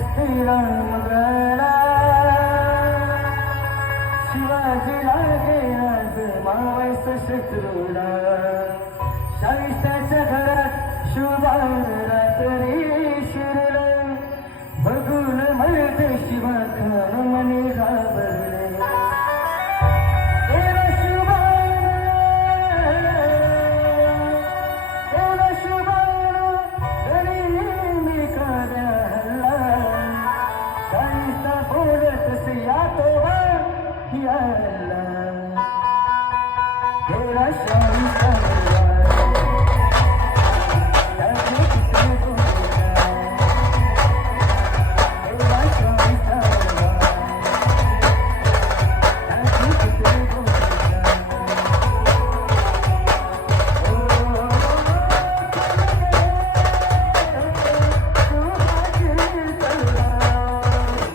श्रीरामगडा शिवाजी लागे आज मावस शत्रूला शाहिस्त्याच्या घरात शुभान रात्री शिरलं बघून मळते शिवा खान मने घाबरले Ya Allah, Tera Shah